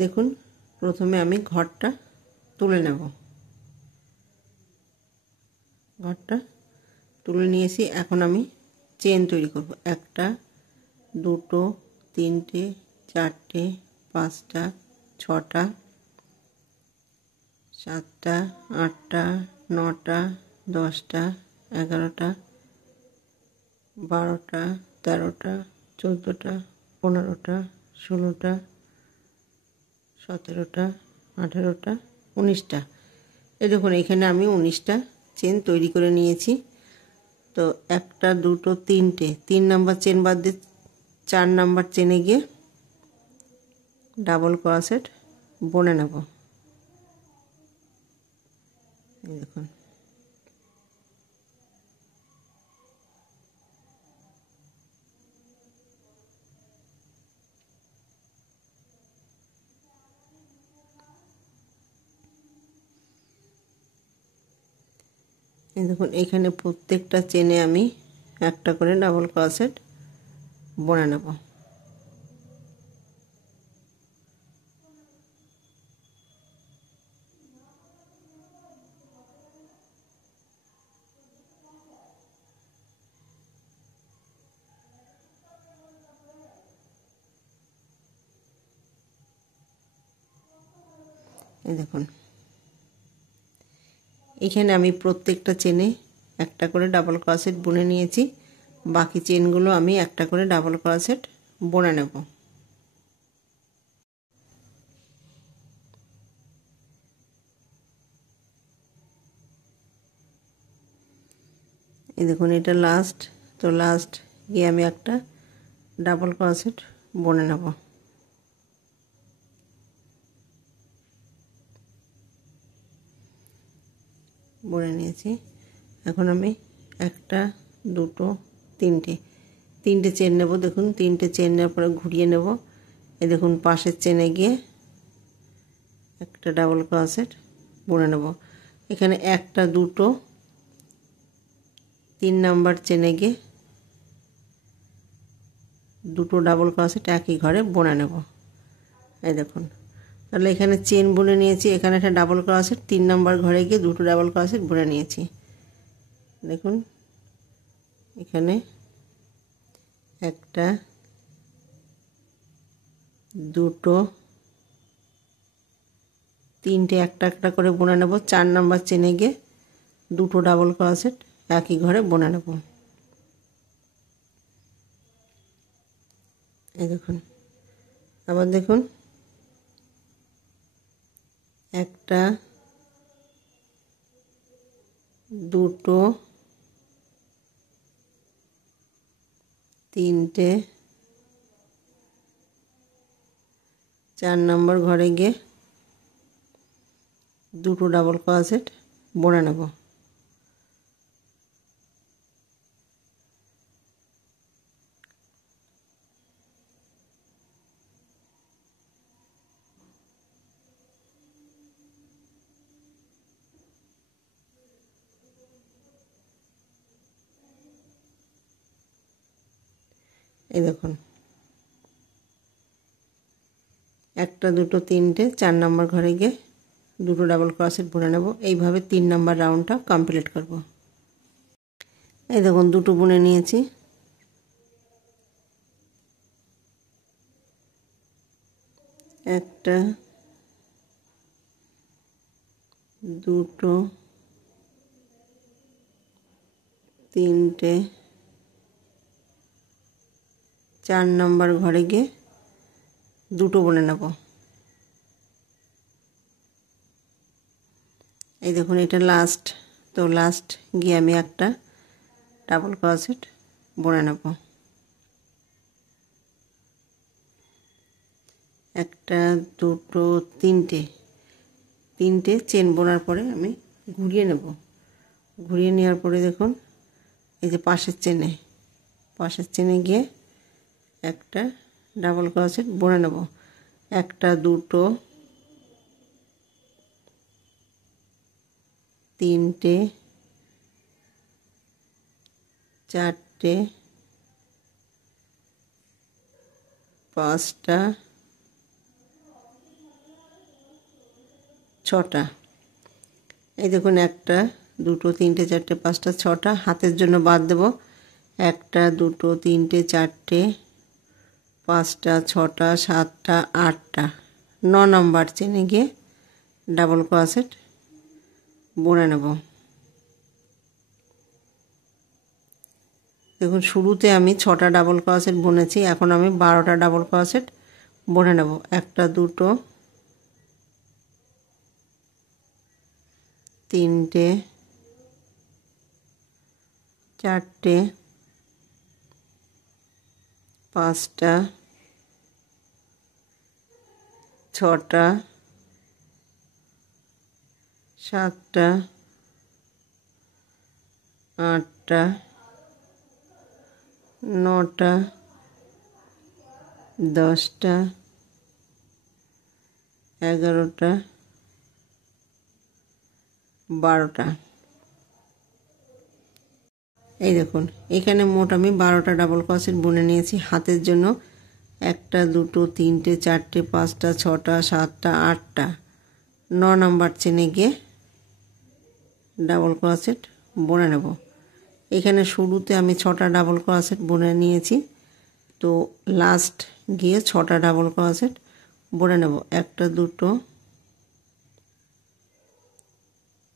দেখুন প্রথমে আমি ঘরটা তুলে নেব। ঘরটা তুলে নিয়েছি। এখন আমি চেন তৈরি করব। একটা, দুটো, তিনটে, চারটে, পাঁচটা, ছটা, সাতটা, আটটা, নটা, 10টা, 11টা, 12টা, 13টা, 14টা, 15টা, 16টা, 17টা, 18টা, 19টা। এই দেখুন এখানে আমি 19টা চেন তৈরি করে নিয়েছি। তো একটা, দুটো, তিনটে, 3 নাম্বার চেন বাদ দিয়ে 4 নাম্বার চেনে গিয়ে ডাবল ক্রোশেট বুনে নেব। এই দেখুন এখানে প্রত্যেকটা চেনে আমি একটা করে ডাবল ক্রোশেট বুনে নেব। এই দেখুন এখানে আমি প্রত্যেকটা চেনে একটা করে ডাবল ক্রোশেট বুনে নিয়েছি। বাকি চেনগুলো আমি একটা করে ডাবল ক্রোশেট বুনে নেব। এই দেখুন এটা লাস্ট। তো লাস্ট গিয়ে আমি একটা ডাবল ক্রোশেট বুনে নেব। বুনে নিয়েছি। এখন আমি একটা, দুটো, তিনটে চেন নেব। দেখুন তিনটে চেন নেওয়ার পরে ঘুরিয়ে নেব। এই দেখুন পাশের চেনে গিয়ে একটা ডাবল ক্রোশেট বুনে নেব। এখানে একটা, দুটো, 3 নাম্বার চেনে গিয়ে দুটো ডাবল ক্রোশেট একই ঘরে বুনে নেব। এই দেখুন তাহলে এখানে চেন বুনে নিয়েছি। এখানে একটা ডাবল ক্রোশেট 3 নাম্বার ঘরে গিয়ে দুটো ডাবল ক্রোশেট বুনে নিয়েছি। দেখুন এখানে একটা, দুটো, তিনটে একটা একটা করে বুনে নেব। 4 নাম্বার চেনে গিয়ে দুটো ডাবল ক্রোশেট একই ঘরে বুনে নেব। এই দেখুন আবার দেখুন একটা, দুটো, তিনটে, 4 নাম্বার ঘরে গিয়ে দুটো ডাবল ক্রোশেট বুনে নেব। এই দেখুন একটা, দুটো, তিনটে, 4 নাম্বার ঘরে গিয়ে দুটো ডাবল ক্রোশেট বুনে নেব। এইভাবে 3 নাম্বার রাউন্ডটা কমপ্লিট করব। এই দেখুন দুটো বুনে নিয়েছি। একটা, দুটো, তিনটে, 4 নাম্বার ঘরে গিয়ে দুটো বুনে নেব। এই দেখুন এটা লাস্ট। তো লাস্ট গিয়ে আমি একটা ডাবল ক্রোশেট বুনে নেব। একটা, দুটো, তিনটে চেন বোনার পরে আমি ঘুরিয়ে নেব। ঘুরিয়ে নেওয়ার পরে দেখুন এই যে পাশের চেনে গিয়ে একটা ডাবল ক্রোশেট বুনে নেব। একটা, দুটো, তিনটে, চারটে, পাঁচটা, ছটা। এই দেখুন 1টা 2টো 3টে 4টে 5টা 6টা, হাতের জন্য বাদ দেব 1টা 2টো 3টে 4টে 5টা 6টা 7টা 8টা। 9 নাম্বার চেনে গিয়ে ডাবল ক্রোশেট বুনে নেব। দেখুন শুরুতে আমি 6টা ডাবল ক্রোশেট বুনেছি, এখন আমি 12টা ডাবল ক্রোশেট বুনে নেব। 1টা 2টো 3টে 4টে 5টা 6টা 7টা 8টা 9টা 10টা 11টা 12টা। এই দেখুন এখানে মোট আমি 12টা ডাবল ক্রোশেট বুনে নিয়েছি। হাতের জন্য 1টা 2টো 3টে 4টে 5টা 6টা 7টা 8টা। 9 নাম্বার চেনে গিয়ে ডাবল ক্রোশেট বুনে নেব। এখানে শুরুতে আমি 6টা ডাবল ক্রোশেট বুনে নিয়েছি, তো লাস্ট গিয়ে 6টা ডাবল ক্রোশেট বুনে নেব। 1টা 2টো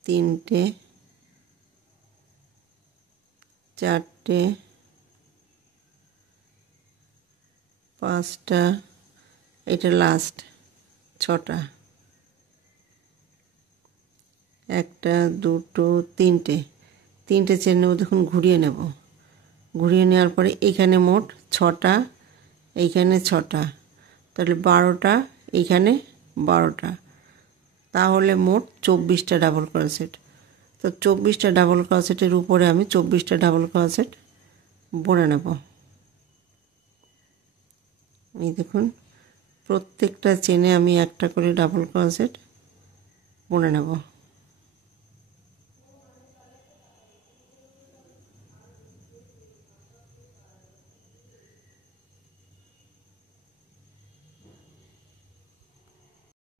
3টে 4টে 5টা, এটা লাস্ট 6টা। 1টা 2টো 3টে চেন নেব। দেখুন ঘুরিয়ে নেব, ঘুরিয়ে নেওয়ার পরে এখানে মোট 6টা, এইখানে 6টা, তাহলে 12টা, এইখানে 12টা, তাহলে মোট 24টা ডাবল ক্রোশেট। তো 24টা ডাবল ক্রোশেটের উপরে আমি 24টা ডাবল ক্রোশেট বুনে নেব। এই দেখুন প্রত্যেকটা চেনে আমি একটা করে ডাবল ক্রোশেট বুনে নেব।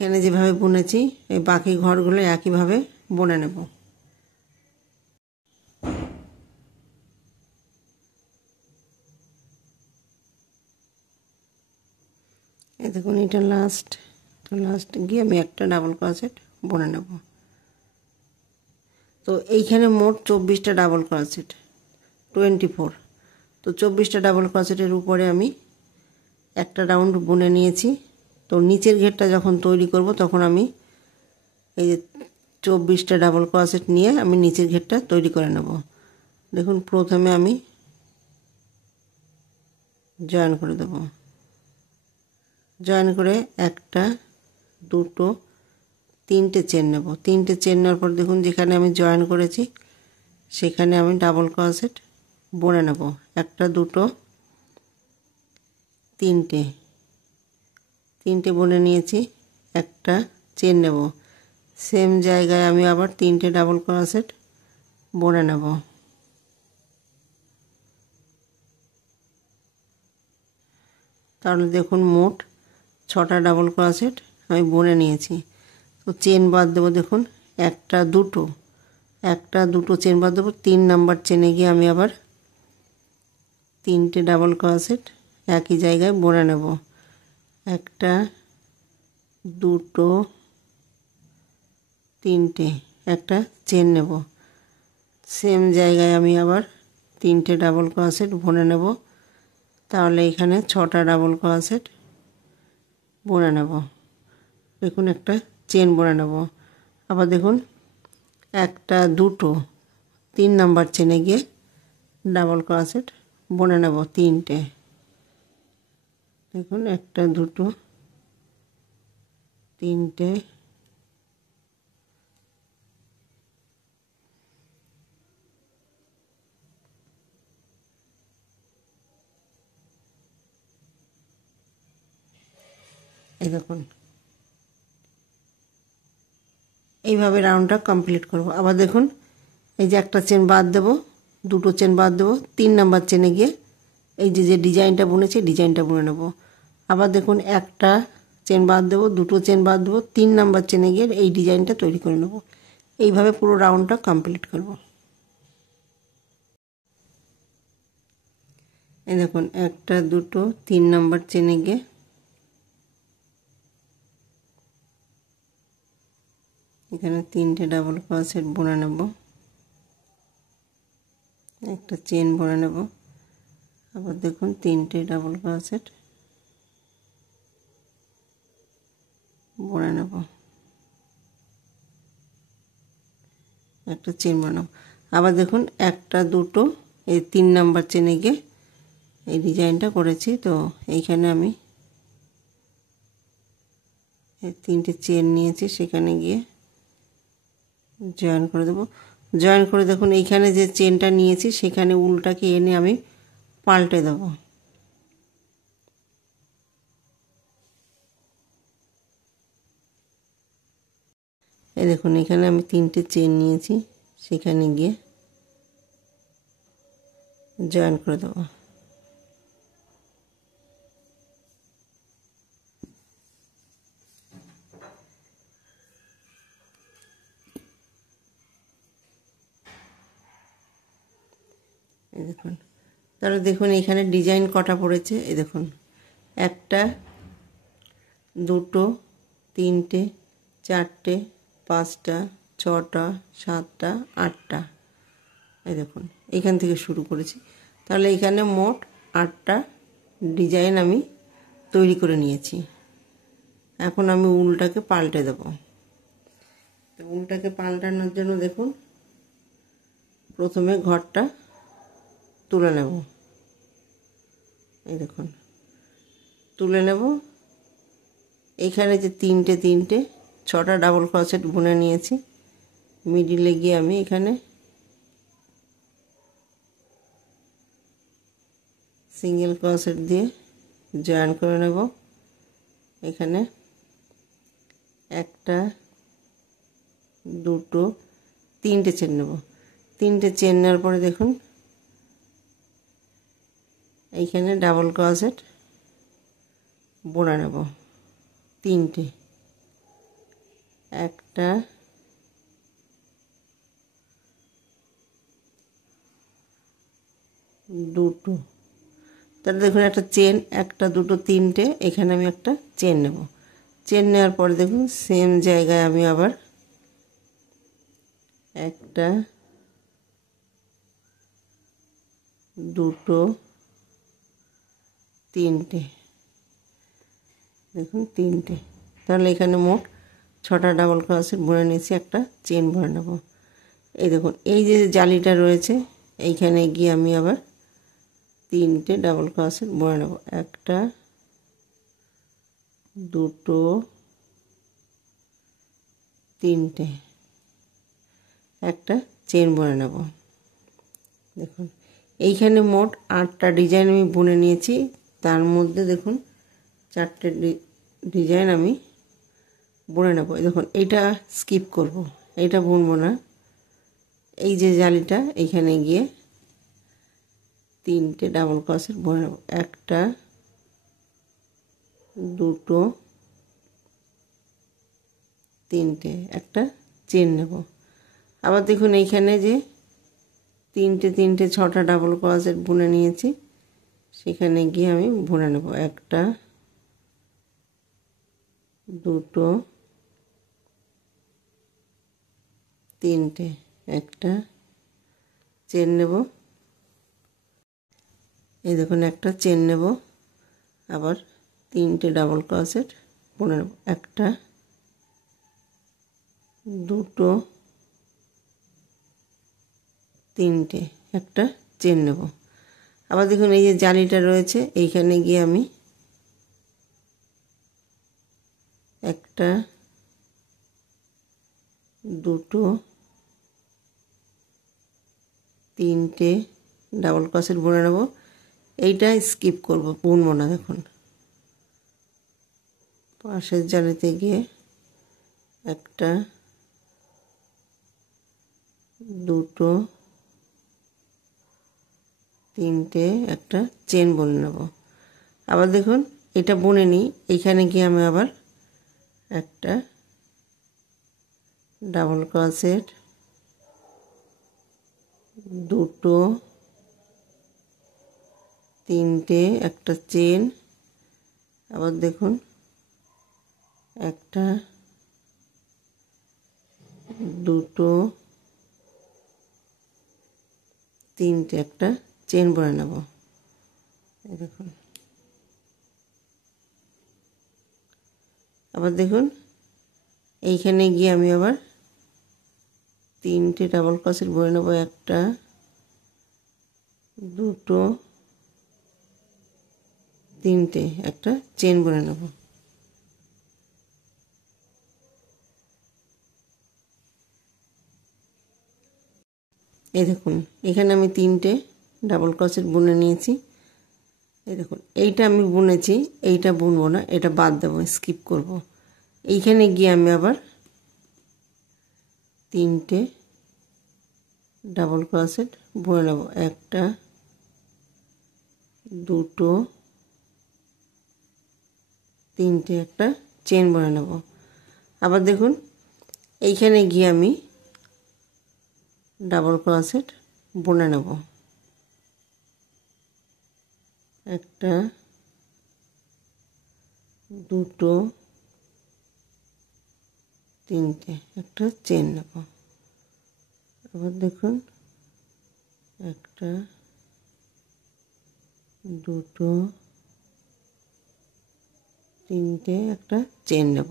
এখানে যেভাবে বুনেছি এই বাকি ঘরগুলো একইভাবে বুনে নেব। এই দেখুন এটা লাস্ট, তো লাস্ট গিয়ে আমি একটা ডাবল ক্রোশেট বুনে নেব। তো এইখানে মোট 24টা ডাবল ক্রোশেট, 24। তো 24টা ডাবল ক্রোশেটের উপরে আমি একটা রাউন্ড বুনে নিয়েছি। তো নিচের ঘেরটা যখন তৈরি করব তখন আমি এই যে 24টা ডাবল ক্রোশেট নিয়ে আমি নিচের ঘেরটা তৈরি করে নেব। দেখুন প্রথমে আমি জয়েন করে দেব, জয়েন করে 1টা 2টো 3টে চেন নেব। 3টে চেন নেওয়ার পর দেখুন যেখানে আমি জয়েন করেছি সেখানে আমি ডাবল ক্রোশেট বুনে নেব। 1টা 2টো 3টে বুনে নিয়েছি। একটা চেন নেব, সেম জায়গায় আমি আবার 3টে ডাবল ক্রোশেট বুনে নেব। তাহলে দেখুন মোট 6টা ডাবল ক্রোশেট আমি বুনে নিয়েছি। তো চেন বাদ দেবো, দেখুন 1টা 2টো চেন বাদ দেবো। 3 নাম্বার চেনে গিয়ে আমি আবার 3টে ডাবল ক্রোশেট একই জায়গায় বুনে নেব। 1টা 2টো 3টে, একটা চেন নেব, সেম জায়গায় আমি আবার 3টে ডাবল ক্রোশেট বুনে নেব। তাহলে এখানে 6টা ডাবল ক্রোশেট বুনে নেব। দেখুন একটা চেন বুনে নেব। আবার দেখুন 1টা 2টো 3 নাম্বার চেনে গিয়ে ডাবল ক্রোশেট বুনে নেব 3টে। দেখুন 1টা 2টো 3টে, এই দেখুন এইভাবে রাউন্ডটা কমপ্লিট করব। আবার দেখুন এই যে একটা চেন বাদ দেব, 2টো চেন বাদ দেব, 3 নাম্বার চেনে গিয়ে এই যে ডিজাইনটা বুনেছি ডিজাইনটা বুনে নেব। আবার দেখুন একটা চেন বাদ দেবো, দুটো চেন বাদ দেবো, 3 নাম্বার চেনে গিয়ে এই ডিজাইনটা তৈরি করে নেব। এইভাবে পুরো রাউন্ডটা কমপ্লিট করব। এই দেখুন, 1 2 3 নাম্বার চেনে গিয়ে এখানে 3টে ডাবল ক্রোশেট বুনে নেব, একটা চেন বুনে নেব, আবার দেখুন 3টে ডাবল ক্রোশেট বুনে নেব, একটা চেন বুনে নেব, আবার দেখুন 1 2 এই 3 নাম্বার চেনে গিয়ে এই ডিজাইনটা করেছি। তো এইখানে আমি এই 3টে চেন নিয়েছি, সেখানে গিয়ে জয়েন করে দেবো। জয়েন করে দেখুন এইখানে যে চেনটা নিয়েছি সেখানে উলটাকে এনে আমি পাল্টে দেবো। এই দেখুন এখানে আমি 3টে চেন নিয়েছি, সেখানে গিয়ে জয়েন করে দেবো। এই দেখুন, তাহলে দেখুন এখানে ডিজাইন কটা পড়েছে। এই দেখুন 1 2 3টে 4টে 5টা 6টা 7টা 8টা। এই দেখুন এখান থেকে শুরু করেছি, তাহলে এখানে মোট 8টা ডিজাইন আমি তৈরি করে নিয়েছি। এখন আমি উলটাকে পাল্টে দেব। তো উলটাকে পাল্টানোর জন্য দেখুন প্রথমে ঘরটা তুলে নেব। এই দেখুন তুলে নেব, এইখানে যে 3টে 6টা ডাবল ক্রোশেট বুনে নিয়েছি, মিডিলে গিয়ে আমি এখানে সিঙ্গেল ক্রোশেট দিয়ে জয়েন করে নেব। এখানে 1 2 3টে চেন নেব। 3টে চেন নেওয়ার পরে দেখুন এইখানে ডাবল ক্রোশেট বুনে নেব 3টে, 1 2। তাহলে দেখুন একটা চেন, 1 2 3টে, এখানে আমি একটা চেন নেব। চেন নেওয়ার পরে দেখুন সেম জায়গায় আমি আবার 1 2 3টে, দেখুন 3টে, তাহলে এখানে মোট 6টা ডাবল ক্রোশেট বুনে নিয়েছি, একটা চেন বুনে নেব। এই দেখুন এই যে জালিটা রয়েছে এইখানে গিয়ে আমি আবার 3টে ডাবল ক্রোশেট বুনে নেব। 1 2 3টে, একটা চেন বুনে নেব। দেখুন এইখানে মোট 8টা ডিজাইন আমি বুনে নিয়েছি, তার মধ্যে দেখুন 4টে ডিজাইন আমি বুনে নেব। দেখুন এইটা স্কিপ করব, এইটা বুনবো না। এই যে জালিটা এইখানে গিয়ে 3টে ডাবল ক্রোশেট বুনে নেব। 1 2 3টে, একটা চেন নেব। আবার দেখুন এইখানে যে 3টে 6টা ডাবল ক্রোশেট বুনে নিয়েছি, সেখানে গিয়ে আমি বুনে নেব। 1 2 3টে, একটা চেন নেব। এই দেখুন একটা চেন নেব, আবার 3টে ডাবল ক্রোশেট বুনে নেব। 1 2 3টে, একটা চেন নেব। আবার দেখুন এই যে জালিটা রয়েছে এইখানে গিয়ে আমি 1 2 3টে ডাবল ক্রোশেট বুনে নেব। এইটা স্কিপ করব, বুনবো না। দেখুন পাশের জালিতে গিয়ে 1 2 3টে, একটা চেন বুনে নেব। আবার দেখুন এটা বুনে নিই, এইখানে গিয়ে আমি আবার একটা ডাবল ক্রোশেট, দুটো, তিনটে, একটা চেন, আবার দেখুন একটা, দুটো, তিনটে, একটা চেন পরে নেব। এই দেখুন, আবার দেখুন এইখানে গিয়ে আমি আবার তিনটে ডাবল ক্রোশেট ভরে নেব, একটা, দুটো, তিনটে, একটা চেন ভরে নেব। এই দেখুন এখানে আমি তিনটে ডাবল ক্রোশেট বুনে নিয়েছি। এই দেখুন এইটা আমি বুনেছি, এইটা বুনবো না, এটা বাদ দেবো, স্কিপ করব। এইখানে গিয়ে আমি আবার তিনটে ডাবল ক্রোশেট বুনে নেব, একটা, দুটো, তিনটে, একটা চেন বুনে নেব। আবার দেখুন এইখানে গিয়ে আমি ডাবল ক্রোশেট বুনে নেব, একটা, দুটো, তিনটে, একটা চেন নেব। আবার দেখুন একটা, দুটো, তিনটে, একটা চেন নেব।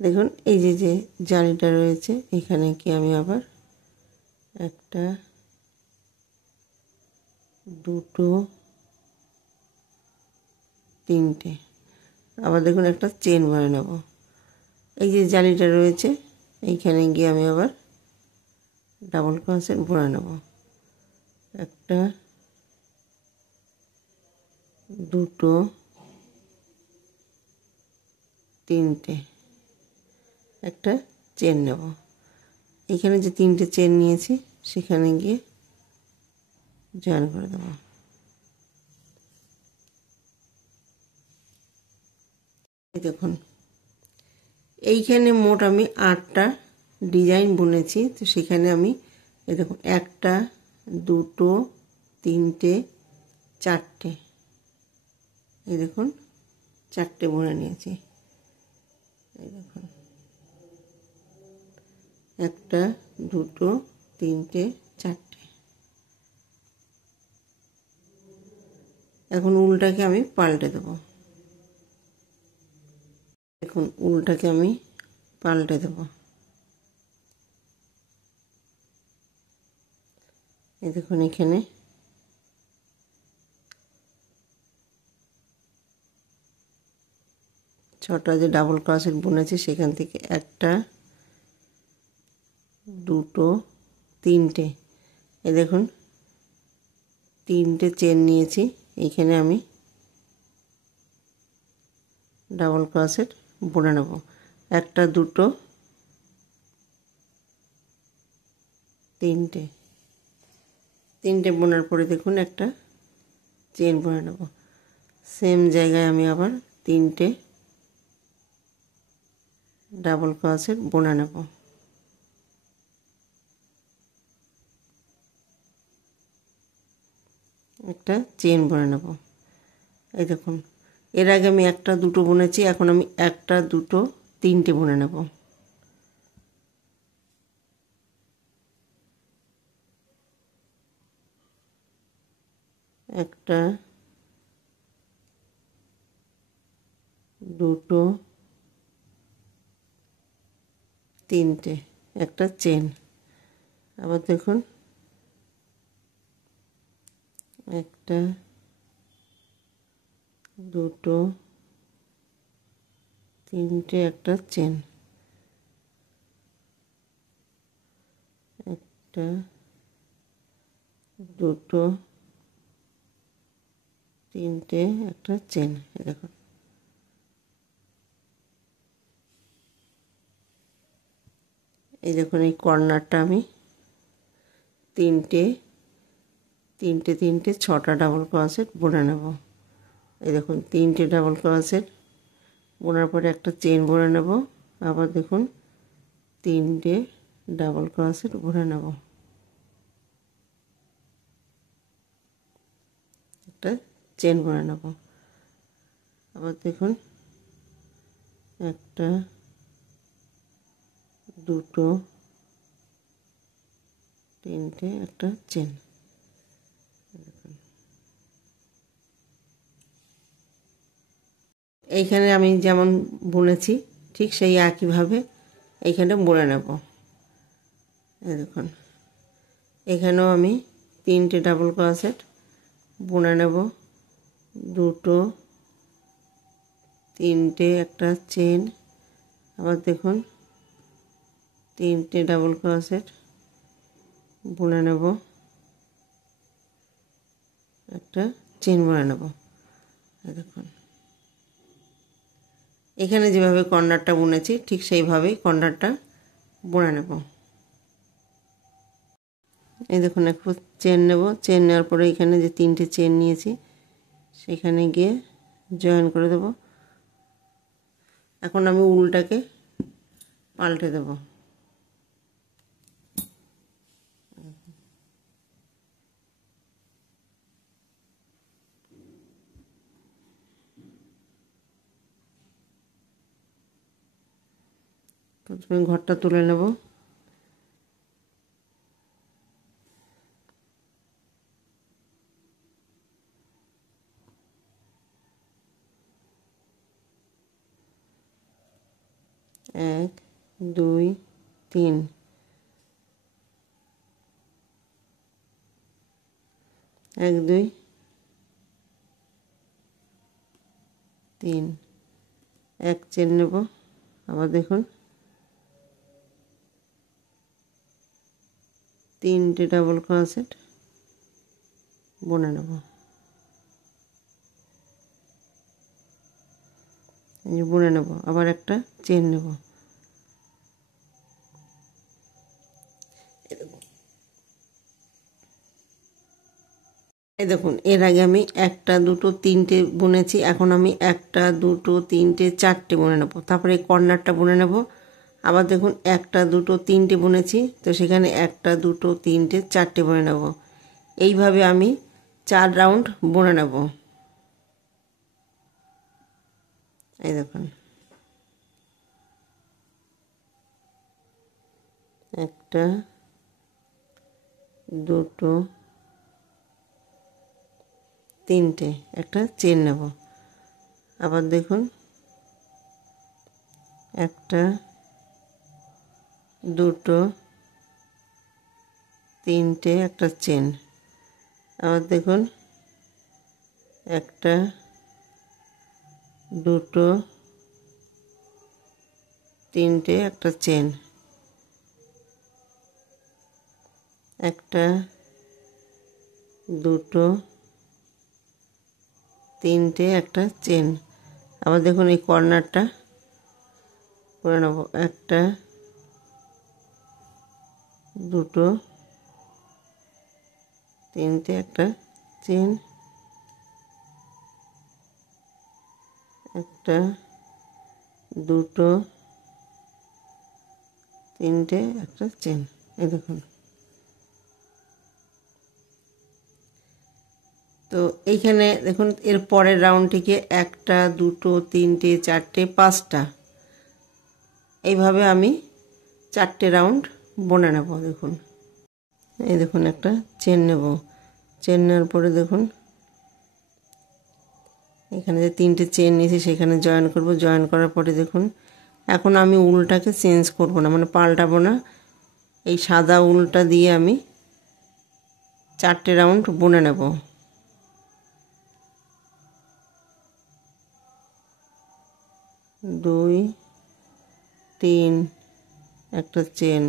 দেখুন এই যে জালিটা রয়েছে এখানে কি আমি আবার একটা, দুটো, তিনটে, আবার দেখুন একটা চেন ভরে নেব। এই যে জালিটা রয়েছে এইখানে গিয়ে আমি আবার ডাবল ক্রোশেট ভরে নেব, একটা, দুটো, তিনটে, একটা চেন নেব। এইখানে যে তিনটে চেন নিয়েছি সেখানে গিয়ে জয়েন করে দেবো। এই দেখুন এইখানে মোট আমি 8টা ডিজাইন বুনেছি, তো সেখানে আমি এই দেখুন একটা, দুটো, তিনটে, চারটে, এই দেখুন চারটে বুনে নিয়েছি। এই দেখুন একটা, দুটো, তিনটে, চারটে। এখন উলটাকে আমি পাল্টে দেবো। দেখুন উলটাকে আমি পাল্টে দেবো। এই দেখুন এখানে ছটা যে ডাবল ক্রোশেট বুনেছি সেখান থেকে একটা, দুটো, তিনটে, এই দেখুন তিনটে চেন নিয়েছি, এইখানে আমি ডাবল ক্রোশেট বুনে নেব, একটা, দুটো, তিনটে, তিনটে বোনার পরে দেখুন একটা চেন বুনে নেব। সেম জায়গায় আমি আবার তিনটে ডাবল ক্রোশেট বুনে নেব, একটা চেন বুনে নেব। এই দেখুন এর আগে আমি একটা, দুটো বুনেছি, এখন আমি একটা, দুটো, তিনটে বুনে নেব। একটা, দুটো, তিনটে, একটা চেন। আবার দেখুন একটা, দুটো, তিনটে, একটা চেন, একটা, দুটো, তিনটে, একটা চেন। দেখুন এই দেখুন এই কর্নারটা আমি তিনটে, তিনটে, তিনটে, ছটা ডাবল ক্রোশেট বুনে নেব। এই দেখুন তিনটে ডাবল ক্রোশেট, বোনার পরে একটা চেন বুনে নেব। আবার দেখুন 3টে ডাবল ক্রোশেট বুনে নেব। একটা চেন বুনে নেব। আবার দেখুন একটা, দুটো, তিনটে, একটা চেন। এইখানে আমি যেমন বুনেছি ঠিক সেই একইভাবে এইখানে বুনে নেব। এই দেখুন এখানেও আমি 3টে ডাবল ক্রোশেট বুনে নেব, দুটো, তিনটে, একটা চেন। আবার দেখুন 3টে ডাবল ক্রোশেট বুনে নেব, একটা চেন বুনে নেব। দেখুন এখানে যেভাবে কর্নারটা বুনেছি ঠিক সেইভাবেই কর্নারটা বুনে নেব। এই দেখুন একটু চেন নেব, চেন নেওয়ার পরে এখানে যে 3টে চেন নিয়েছি সেখানে গিয়ে জয়েন করে দেব। এখন আমি উলটাকে পাল্টে দেব। প্রথমে ঘরটা তুলে নেব। এক, দুই, তিন। এক, দুই, তিন। এক চেন নেব। আবার দেখুন 3টে ডাবল ক্রোশেট বুনে নেব। এই বুনে নেব। আবার একটা চেন নেব। এই দেখুন এর আগে আমি একটা, দুটো, তিনটে বুনেছি। এখন আমি একটা, দুটো, তিনটে, চারটে বুনে নেব। তারপরে এই কর্নারটা বুনে নেব। আবার দেখুন একটা, দুটো, তিনটে বুনেছি, তো সেখানে একটা, দুটো, তিনটে, চারটে বুনে নেব। এইভাবে আমি 4 রাউন্ড বুনে নেব। এই দেখুন একটা, দুটো, তিনটে, একটা চেন নেব। আবার দেখুন একটা, দুটো, তিনটে, একটা চেন। আবার দেখুন একটা, দুটো, তিনটে, একটা চেন। একটা, দুটো, তিনটে, একটা চেন। আবার দেখুন এই কর্নারটা করে নেব। একটা, দুটো, তিনটে, একটা চেন। একটা, দুটো, তিনটে, একটা চেন। এই দেখুন। তো এইখানে দেখুন এর পরের রাউন্ডটিকে একটা, দুটো, তিনটে, চারটে, পাঁচটা, এইভাবে আমি 4টে রাউন্ড বুনে নেব। দেখুন এই দেখুন একটা চেন নেব। চেন নেওয়ার পরে দেখুন এখানে যে 3টে চেন নিয়েছি সেখানে জয়েন করব। জয়েন করার পরে দেখুন এখন আমি উলটাকে চেঞ্জ করব না, মানে পাল্টাবো না। এই সাদা উলটা দিয়ে আমি 4টে রাউন্ড বুনে নেব। দুই, তিন, একটা চেন,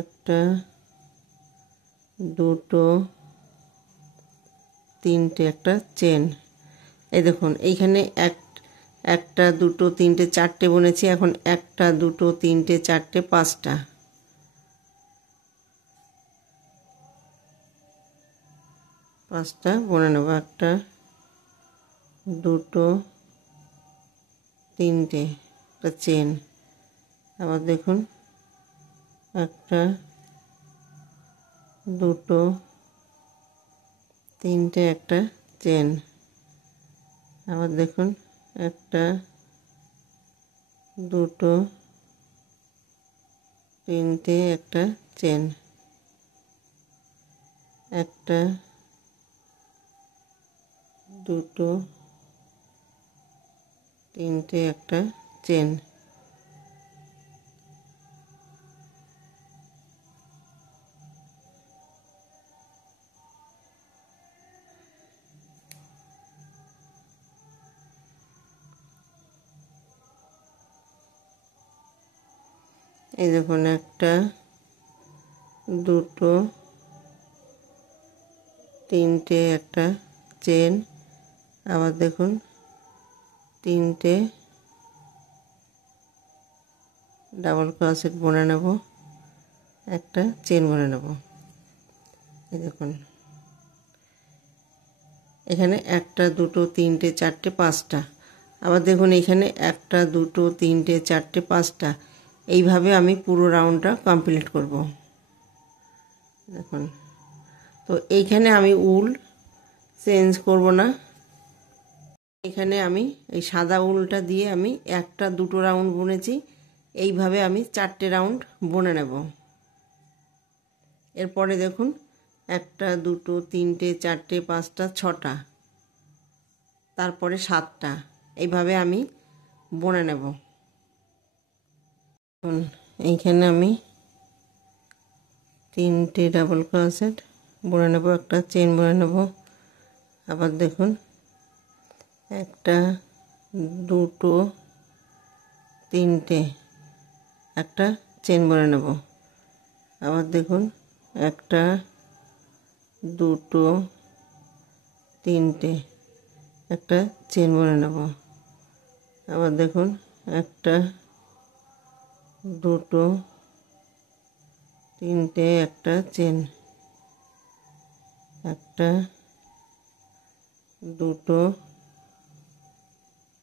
একটা, দুটো, তিনটে, একটা চেন। এই দেখুন এইখানে একটা, দুটো, তিনটে, চারটে বুনেছি। এখন একটা, দুটো, তিনটে, চারটে, পাঁচটা, বুনে নেব। একটা, দুটো তিনটে একটা চেন। আবার দেখুন একটা দুটো তিনটে একটা চেন। আবার দেখুন একটা দুটো তিনটে একটা চেন, একটা দুটো তিনটে একটা চেন। এই দেখুন একটা দুটো তিনটে একটা চেন। আবার দেখুন তিনটে ডাবল ক্রোশেট বুনে নেব, একটা চেন বুনে নেব। এই দেখুন এখানে একটা দুটো তিনটে চারটে পাঁচটা। আবার দেখুন এখানে একটা দুটো তিনটে চারটে পাঁচটা। এইভাবে আমি পুরো রাউন্ডটা কমপ্লিট করব। দেখুন তো এইখানে আমি উল চেঞ্জ করব না, এখানে আমি এই সাদা উলটা দিয়ে আমি একটা দুটো রাউন্ড বুনেছি। এইভাবে আমি চারটে রাউন্ড বুনে নেব। এরপরে দেখুন একটা দুটো তিনটে চারটে পাঁচটা ছটা, তারপরে সাতটা, এইভাবে আমি বুনে নেব। এইখানে আমি তিনটে ডাবল ক্রোশেট বুনে নেব, একটা চেন বুনে নেব। আবার দেখুন একটা দুটো তিনটে একটা চেন বুনে নেব। আবার দেখুন একটা দুটো তিনটে একটা চেন বুনে নেব। আবার দেখুন একটা দুটো তিনটে একটা চেন, একটা দুটো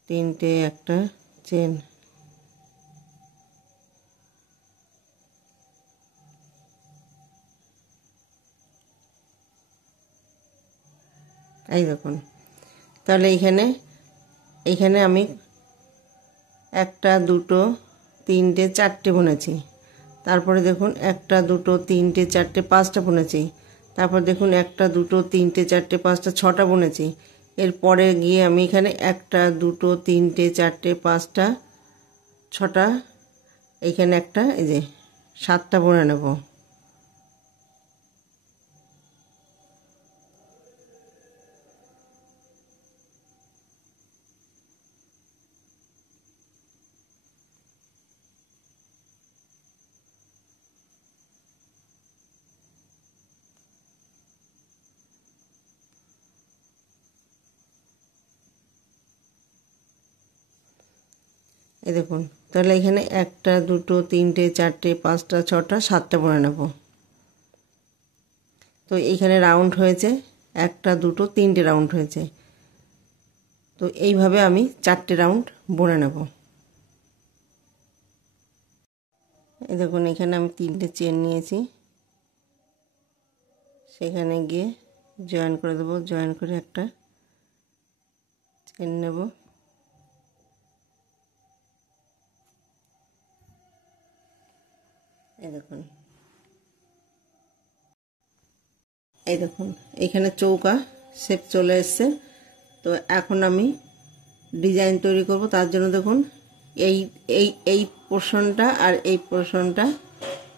তিনটে একটা চেন। এই দেখুন তাহলে এইখানে আমি একটা দুটো তিনটে চারটে বুনেছি। তারপরে দেখুন একটা দুটো তিনটে চারটে পাঁচটা বুনেছি। তারপর দেখুন একটা দুটো তিনটে চারটে পাঁচটা ছটা বুনেছি। এরপরে গিয়ে আমি এখানে একটা দুটো তিনটে চারটে পাঁচটা ছটা, এইখানে একটা এই যে সাতটা বুনে নেব। এই দেখুন তাহলে এখানে একটা দুটো তিনটে চারটে পাঁচটা ছটা সাতটা বুনে নেব। তো এইখানে রাউন্ড হয়েছে একটা দুটো তিনটে রাউন্ড হয়েছে। তো এইভাবে আমি চারটে রাউন্ড বুনে নেব। এই দেখুন এখানে আমি তিনটে চেন নিয়েছি, সেখানে গিয়ে জয়েন করে দেবো। জয়েন করে একটা চেন নেব। এই দেখুন এখানে চৌকা শেপ চলে এসছে। তো এখন আমি ডিজাইন তৈরি করব। তার জন্য দেখুন এই এই এই পোর্শনটা আর এই পোর্শনটা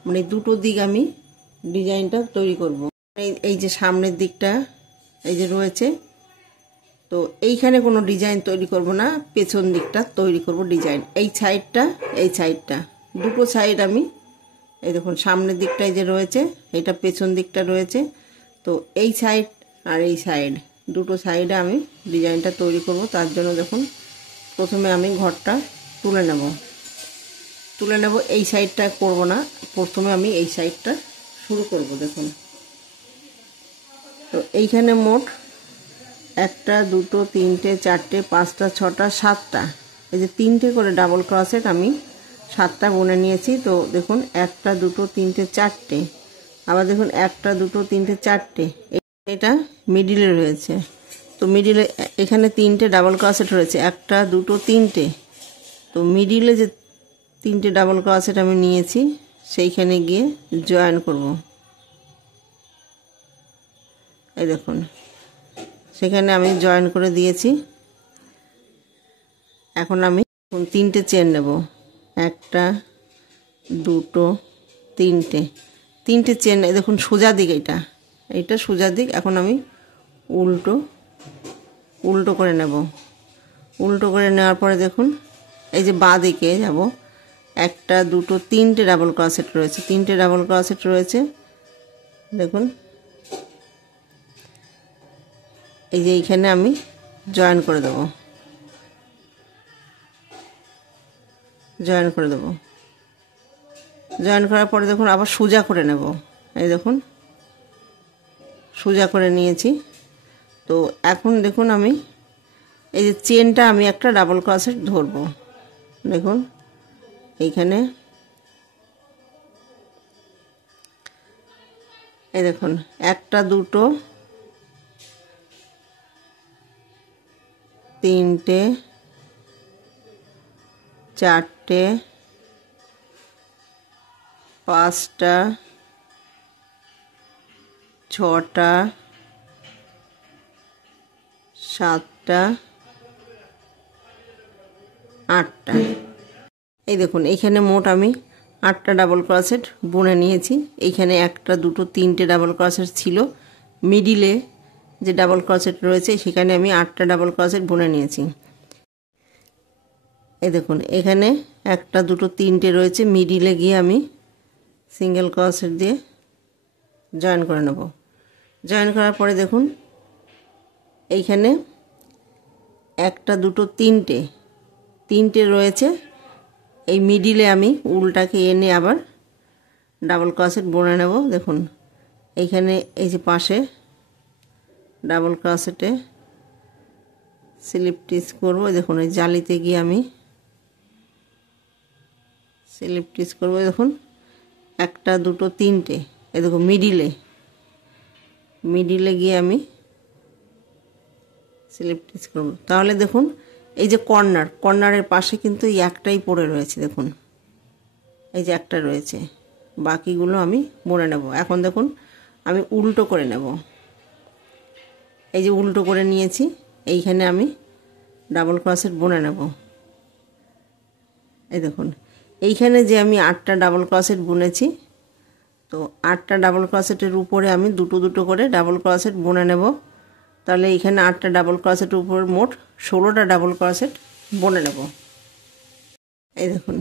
মানে দুটো দিক আমি ডিজাইনটা তৈরি করব। এই যে সামনের দিকটা এই যে রয়েছে, তো এইখানে কোনো ডিজাইন তৈরি করব না, পেছন দিকটা তৈরি করব ডিজাইন। এই সাইডটা দুটো সাইড আমি এই দেখুন সামনের দিকটা এই যে রয়েছে, এটা পেছন দিকটা রয়েছে। তো এই সাইড আর এই সাইড দুটো সাইডে আমি ডিজাইনটা তৈরি করব। তার জন্য দেখুন প্রথমে আমি ঘরটা তুলে নেব। এই সাইডটা করব না, প্রথমে আমি এই সাইডটা শুরু করব। দেখুন তো এইখানে মোট একটা দুটো তিনটে চারটে পাঁচটা ছটা সাতটা, এই যে তিনটে করে ডাবল ক্রোশেট আমি সাতটা বুনে নিয়েছি। তো দেখুন একটা দুটো তিনটে চারটে, আবার দেখুন একটা দুটো তিনটে চারটে, এটা মিডিলে রয়েছে। তো মিডিলে এখানে তিনটে ডাবল ক্রোশেট রয়েছে, একটা দুটো তিনটে। তো মিডিলে যে তিনটে ডাবল ক্রোশেট আমি নিয়েছি সেইখানে গিয়ে জয়েন করব। এই দেখুন সেখানে আমি জয়েন করে দিয়েছি। এখন আমি তিনটে চেন নেব, একটা দুটো তিনটে, তিনটে চেন। দেখুন সোজা দিক, এটা সোজা দিক। এখন আমি উল্টো করে নেব। উল্টো করে নেওয়ার পরে দেখুন এই যে বাঁ দিকে যাব, একটা দুটো তিনটে ডাবল ক্রোশেট রয়েছে, তিনটে ডাবল ক্রোশেট রয়েছে। দেখুন এই যে এইখানে আমি জয়েন করে দেব, জয়েন করার পরে দেখুন আবার সোজা করে নেব। এই দেখুন সোজা করে নিয়েছি। তো এখন দেখুন আমি এই যে চেনটা আমি একটা ডাবল ক্রোশেট ধরবো। দেখুন এইখানে এই দেখুন একটা দুটো তিনটে চারটে পাঁচটা ছটা সাতটা আটটা। এই দেখুন এইখানে মোট আমি আটটা ডাবল ক্রোশেট বুনে নিয়েছি। এইখানে একটা দুটো তিনটে ডাবল ক্রোশেট ছিল, মিডিলে যে ডাবল ক্রোশেট রয়েছে সেখানে আমি আটটা ডাবল ক্রোশেট বুনে নিয়েছি। এই দেখুন এখানে একটা দুটো তিনটে রয়েছে, মিডিলে গিয়ে আমি সিঙ্গেল ক্রোশেট দিয়ে জয়েন করে নেব। জয়েন করার পরে দেখুন এইখানে একটা দুটো তিনটে রয়েছে, এই মিডিলে আমি উলটাকে এনে আবার ডাবল ক্রোশেট বুনে নেব। দেখুন এইখানে এই যে পাশে ডাবল ক্রোশেটে স্লিপ স্টিচ করব। দেখুন এই জালিতে গিয়ে আমি স্লিপ স্টিচ করব। দেখুন একটা দুটো তিনটে, এই দেখুন মিডিলে গিয়ে আমি স্লিপ স্টিচ করব। তাহলে দেখুন এই যে কর্নারের পাশে কিন্তু এই একটাই পড়ে রয়েছে। দেখুন এই যে একটা রয়েছে, বাকিগুলো আমি বুনে নেব। এখন দেখুন আমি উল্টো করে নেব। এই যে উল্টো করে নিয়েছি, এইখানে আমি ডাবল ক্রোশেট বুনে নেব। এই দেখুন এইখানে যে আমি আটটা ডাবল ক্রোশেট বুনেছি, তো আটটা ডাবল ক্রোশেটের উপরে আমি দুটো দুটো করে ডাবল ক্রোশেট বুনে নেব। তাহলে এইখানে আটটা ডাবল ক্রোশেটের উপর মোট 16টা ডাবল ক্রোশেট বুনে নেব। এই দেখুন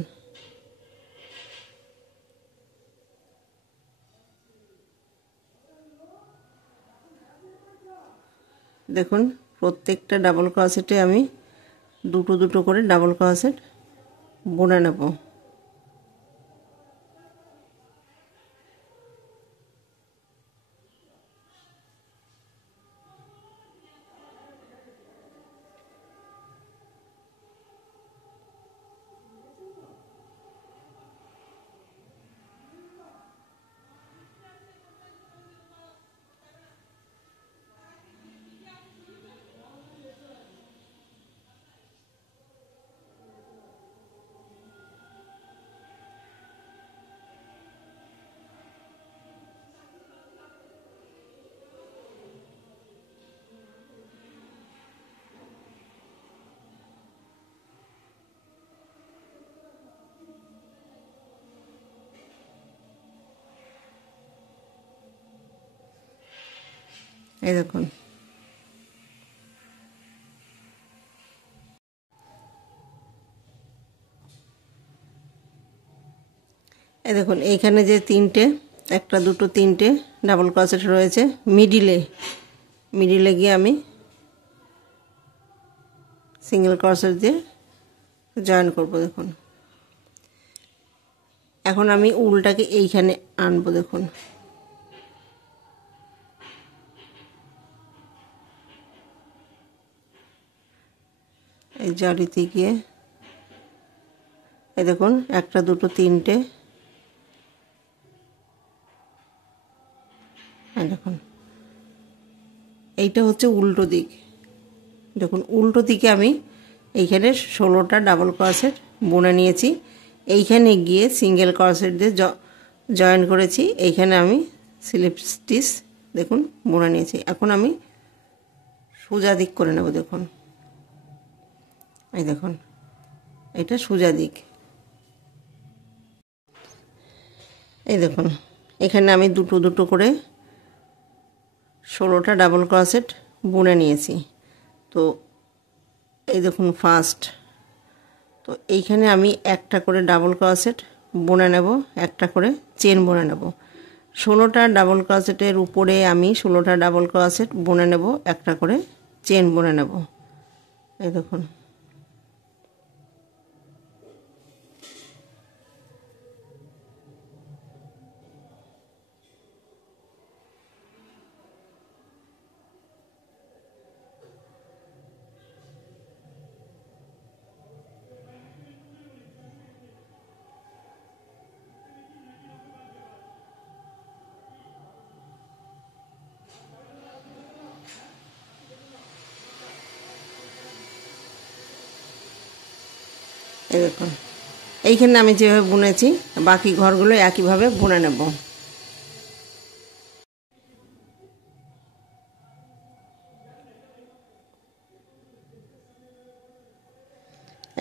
দেখুন প্রত্যেকটা ডাবল ক্রোশেটে আমি দুটো দুটো করে ডাবল ক্রোশেট বুনে নেব। এই দেখুন এইখানে যে তিনটে একটা দুটো তিনটে ডাবল ক্রোশেট রয়েছে, মিডিলে গিয়ে আমি সিঙ্গেল ক্রোশেট দিয়ে জয়েন করব। দেখুন এখন আমি উলটাকে এইখানে আনবো। দেখুন এই জালিতে গিয়ে এই দেখুন একটা দুটো তিনটে, দেখুন এইটা হচ্ছে উল্টো দিক। দেখুন উল্টো দিকে আমি এইখানে 16টা ডাবল ক্রোশেট বুনে নিয়েছি। এইখানে গিয়ে সিঙ্গেল ক্রোশেট দিয়ে জয়েন করেছি। এইখানে আমি স্লিপ স্টিচ দেখুন বুনে নিয়েছি। এখন আমি সোজা দিক করে নেব। দেখুন এই দেখুন এটা সোজা দিক। এই দেখুন এখানে আমি দুটো দুটো করে 16টা ডাবল ক্রোশেট বুনে নিয়েছি। তো এই দেখুন ফার্স্ট, তো এইখানে আমি একটা করে ডাবল ক্রোশেট বুনে নেব, একটা করে চেন বুনে নেব। 16টা ডাবল ক্রোশেটের উপরে আমি 16টা ডাবল ক্রোশেট বুনে নেব, একটা করে চেন বুনে নেব। এই দেখুন এই দেখুন এইখানে আমি যেভাবে বুনেছি বাকি ঘরগুলো একইভাবে বুনে নেব।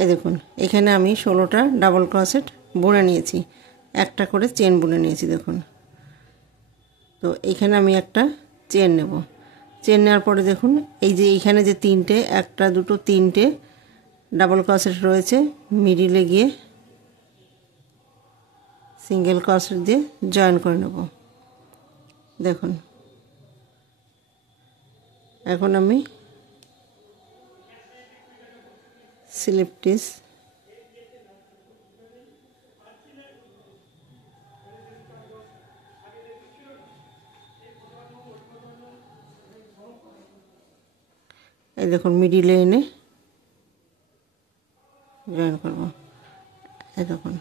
এই দেখুন এখানে আমি 16টা ডাবল ক্রোশেট বুনে নিয়েছি, একটা করে চেন বুনে নিয়েছি। দেখুন তো এইখানে আমি একটা চেন নেব। চেন নেওয়ার পরে দেখুন এই যে এইখানে যে তিনটে, একটা দুটো তিনটে ডাবল ক্রোশেট রয়েছে, মিডিলে গিয়ে সিঙ্গেল ক্রোশেট দিয়ে জয়েন করে নেব। দেখুন এখন আমি স্লিপ স্টিচ এই দেখুন মিডিলে এনে জয়েন করব। এই দেখুন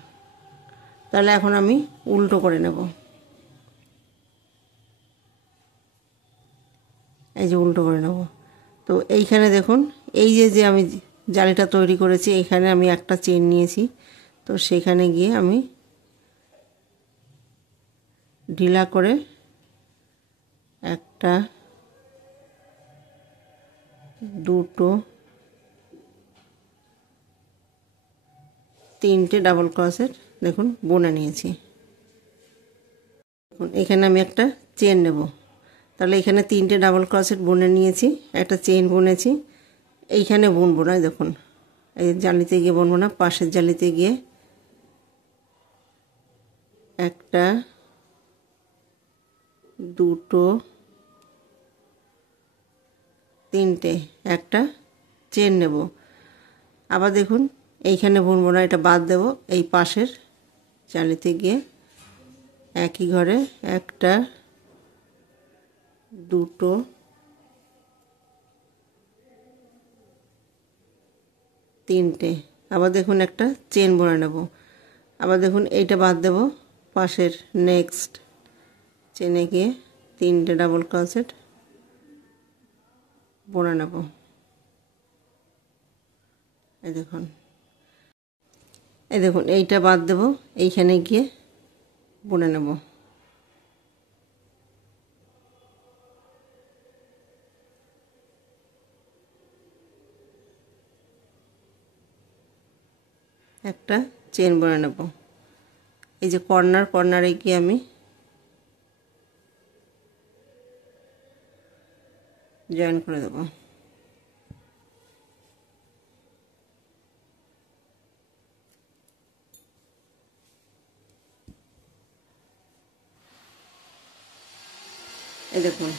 তাহলে এখন আমি উল্টো করে নেব। এই যে উল্টো করে নেব। তো এইখানে দেখুন এই যে আমি জালিটা তৈরি করেছি, এখানে আমি একটা চেন নিয়েছি। তো সেখানে গিয়ে আমি ঢিলা করে একটা দুটো তিনটে ডাবল ক্রোশেট দেখুন বুনে নিয়েছি। এখানে আমি একটা চেন নেব। তাহলে এখানে তিনটে ডাবল ক্রোশেট বুনে নিয়েছি, একটা চেন বুনেছি। এইখানে বুনবো না, দেখুন এই জালিতে গিয়ে বুনবো না, পাশের জালিতে গিয়ে একটা দুটো তিনটে একটা চেন নেব। আবার দেখুন এইখানে বুনবো না, এটা বাদ দেব। এই পাশের জালিতে গিয়ে একই ঘরে একটা দুটো তিনটে, আবার দেখুন একটা চেন বুনে নেব। আবার দেখুন এইটা বাদ দেব, পাশের নেক্সট চেনে গিয়ে তিনটে ডাবল ক্রোশেট বুনে নেব। এই দেখুন এইটা বাদ দেব, এইখানে গিয়ে বুনে নেব। একটা চেন বুনে নেব। এই যে কর্নারে গিয়ে আমি জয়েন করে দেব। এই দেখুন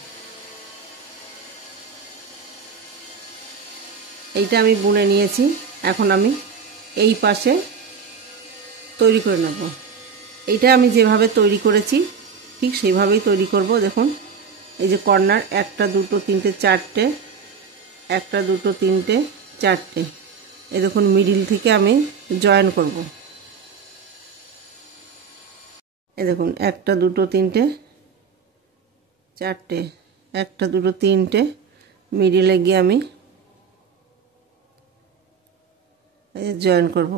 এইটা আমি বুনে নিয়েছি। এখন আমি এই পাশে তৈরি করে নেব। এইটা আমি যেভাবে তৈরি করেছি ঠিক সেইভাবেই তৈরি করব। দেখুন এই যে কর্নার একটা দুটো তিনটে চারটে, একটা দুটো তিনটে চারটে, এই দেখুন মিডিল থেকে আমি জয়েন করব। এই দেখুন একটা দুটো তিনটে চারটে, একটা দুটো তিনটে, মিডিলে গিয়ে আমি জয়েন করব।